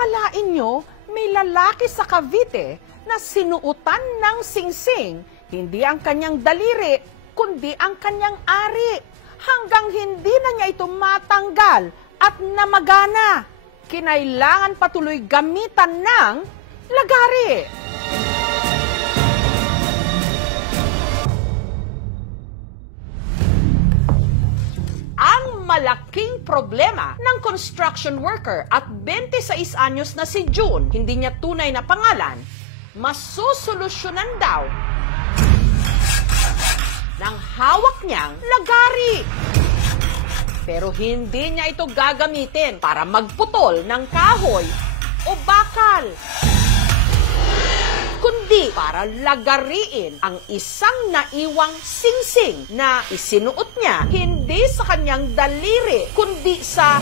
Akalain nyo, may lalaki sa Cavite na sinuutan ng singsing, hindi ang kanyang daliri, kundi ang kanyang ari. Hanggang hindi na niya ito matanggal at namagana. Kinailangan patuloy gamitan ng lagari. Ang malaking problema ng construction worker at 26 anyos na si June, hindi niya tunay na pangalan, masusolusyonan daw ng hawak niyang lagari. Pero hindi niya ito gagamitin para magputol ng kahoy o bakal, kundi para lagariin ang isang naiwang singsing na isinuot niya hindi sa kanyang daliri, kundi sa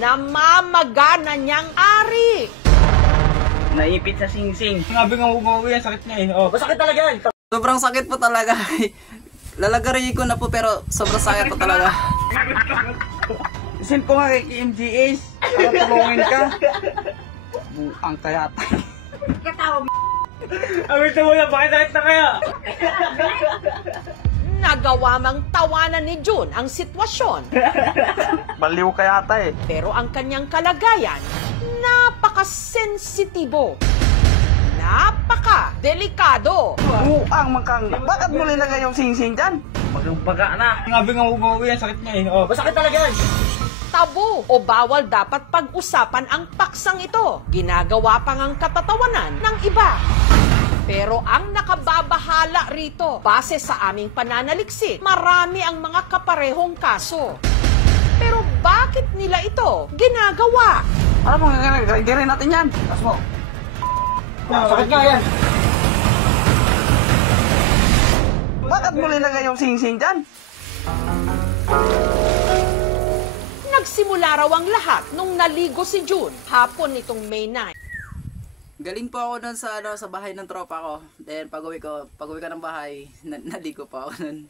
namamagana niyang ari. Naipit sa singsing. Sabi nga umawi yan, sakit niya eh. Oh, masakit talaga yan. Sobrang sakit po talaga. Lalagari ko na po pero sobrang sakit po talaga. Send ko nga kay MGS para tulungin ka. Buang kaya tayo. Katawa mo. Awit mo na, bakit sakit na kaya? Nagawa mang tawanan ni June ang sitwasyon. Baliw kaya tayo eh. Pero ang kanyang kalagayan, napakasensitibo. Napaka-delikado. Buang makang. Bakit mo nilagay yung singsing dyan? Magbaga na. Sabi nga umawi yan, sakit niya eh. Oh, masakit talaga yan. Tabu o bawal dapat pag-usapan ang paksang ito. Ginagawa pa ngang katatawanan ng iba. Pero ang nakababahala rito, base sa aming pananaliksik, marami ang mga kaparehong kaso. Pero bakit nila ito ginagawa? Ano mo gagawin natin yan? Tas mo. Sakit nga yan. Bakit mo nilagay yung singsing dyan? Nagsimula raw ang lahat nung naligo si June hapon nitong May 9. Galing po ako nun sa bahay ng tropa ko. Then pag-uwi ko ng bahay, naligo po ako nun.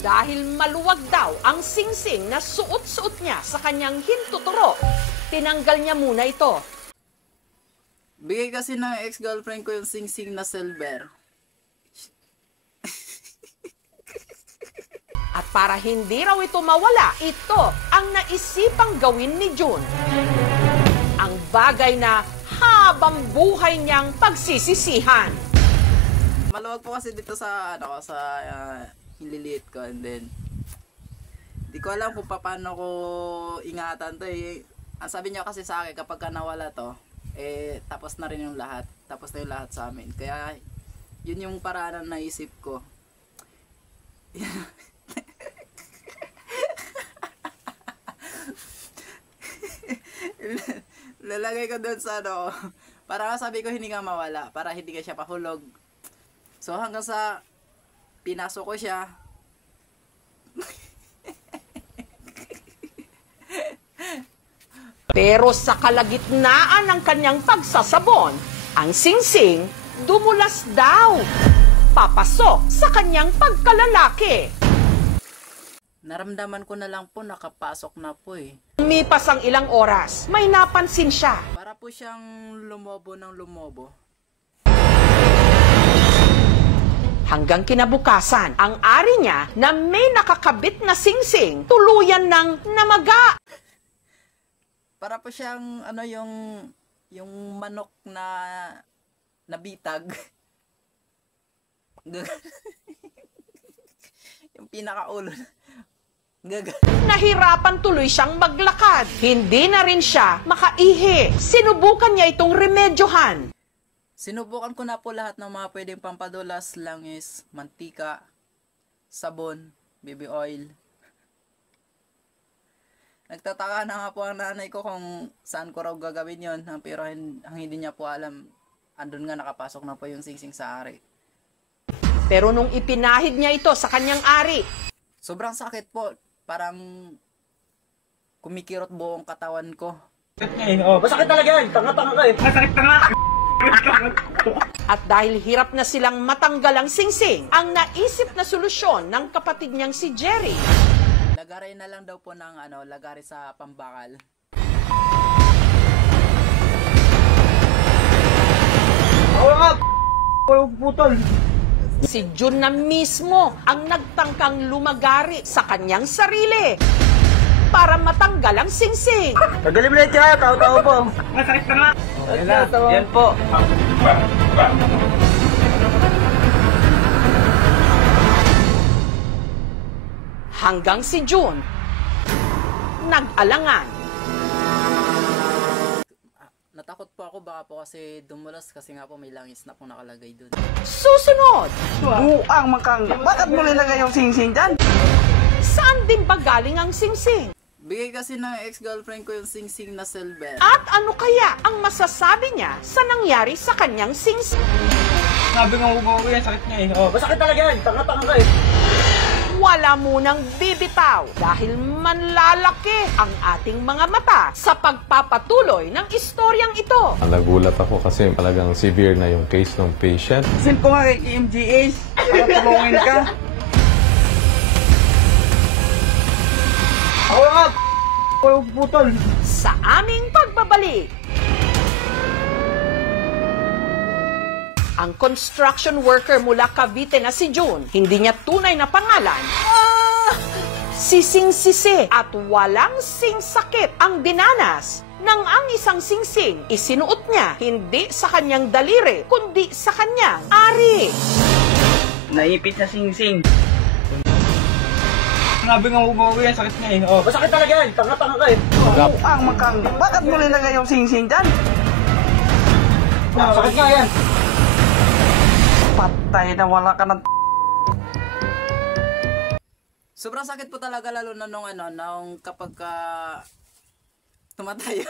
Dahil maluwag daw ang singsing na suot-suot niya sa kanyang hintuturo, tinanggal niya muna ito. Bigay kasi ng ex-girlfriend ko yung singsing na silver. At para hindi raw ito mawala, ito ang naisipang gawin ni June. Ang bagay na habang buhay niyang pagsisisihan. Maluwag po kasi dito sa hinliliit ko, and then di ko alam kung paano ko ingatan to eh. Ang sabi niya kasi sa akin, kapag nawala to, eh tapos na rin yung lahat. Tapos na yung lahat sa amin. Kaya yun yung paraan na naisip ko. Lalagay ko doon sa para sabi ko hindi nga mawala, para hindi ka siya pahulog. So hanggang sa pinasok ko siya. Pero sa kalagitnaan ng kanyang pagsasabon, ang singsing dumulas daw. Papasok sa kanyang pagkalalaki. Naramdaman ko na lang po nakapasok na po eh. Umipas ang ilang oras, may napansin siya. Para po siyang lumobo ng lumobo. Hanggang kinabukasan, ang ari niya na may nakakabit na singsing, tuluyan ng namaga. Para po siyang yung manok na nabitag. Yung pinakaulo. Nahirapan tuloy siyang maglakad. Hindi na rin siya makaihi. Sinubukan niya itong remedyohan. Sinubukan ko na po lahat ng mga pwedeng pampadulas, langis, mantika, sabon, baby oil. Nagtataka na nga po ang nanay ko kung saan ko raw gagawin yon, pero ang hindi niya po alam, andun nga nakapasok na po yung singsing sa ari. Pero nung ipinahid niya ito sa kanyang ari, sobrang sakit po, parang kumikirot buong katawan ko. Oh, masakit talaga yan, tanga-tanga ka eh. Masakit tanga! At dahil hirap na silang matanggal ang singsing, ang naisip na solusyon ng kapatid niyang si Jerry, lagaray na lang daw po ng lagari sa pambakal. Oo nga, putol. Si Jun na mismo ang nagtangkang lumagari sa kanyang sarili para matanggal ang singsing. Tagalin mo na siya, tao-tao po. Masakit ka nga. Yan po. Hanggang si Jun nag-alangan. Natakot po ako baka po kasi dumulas kasi nga po may langis na po nakalagay dun. Susunod, Buang makang. Bakit mo nilagay yung singsing dyan? saan din ba galing ang singsing? Bigay kasi ng ex-girlfriend ko yung sing-sing na silver. At ano kaya ang masasabi niya sa nangyari sa kanyang singsing? Sabi nga umuwi yan, sakit niya eh. Oh, masakit talaga yan. Tanga-tanga ka eh. Wala munang bibitaw dahil manlalaki ang ating mga mata sa pagpapatuloy ng istoryang ito. Nagulat ako kasi talagang severe na yung case ng patient. Send ko nga kay KMGH. Para tulungin ka. Ako nga, putol. Sa aming pagbabalik, ang construction worker mula Cavite na si June, hindi niya tunay na pangalan, sising-sisi at walang singsakit ang dinanas nang ang isang singsing isinuot niya hindi sa kanyang daliri kundi sa kanyang ari. Naipit sa singsing. Sabi nga umuwi yan, sakit niya eh. Oh, masakit talaga yan. Tanga-tanga ka eh. Buang makang. Bakit mo nilagay yung singsing dyan? Sakit nga yan. Patay na wala ka ng Sobrang sakit po talaga lalo na nung kapag tumatayo.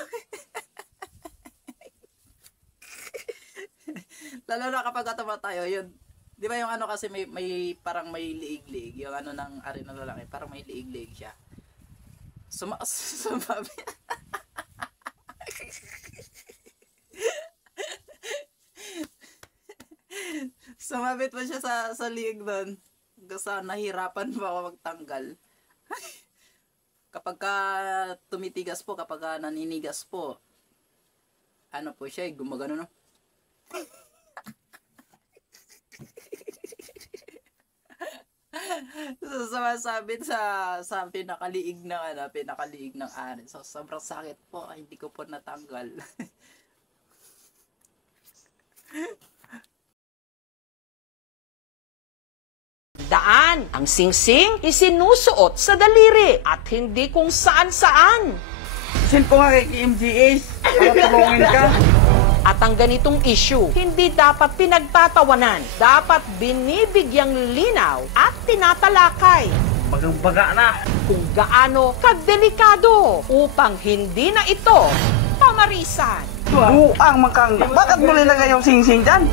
Lalo na kapag tumatayo, yun. Di ba yung kasi may parang may liig-liig, yung ng ari ng lalaki, parang may liig-liig siya. Sumabi. Sumabit pa siya sa liig doon. Kasi nahirapan pa ako magtanggal. Kapag tumitigas po, kapag naninigas po, po siya, gumagano no? So, sumasabit sa pinakaliig ng ari. So, sobrang sakit po, hindi ko po natanggal. Daan, ang singsing isinusuot sa daliri at hindi kung saan-saan. Send ko nga kay KMGH. Para tulungin ka. At ang ganitong issue, hindi dapat pinagtatawanan. Dapat binibigyang linaw at tinatalakay Bagang-baga na. kung gaano kadelikado upang hindi na ito pamarisan. Buang makang. Bakit mo nilagay yung singsing dyan?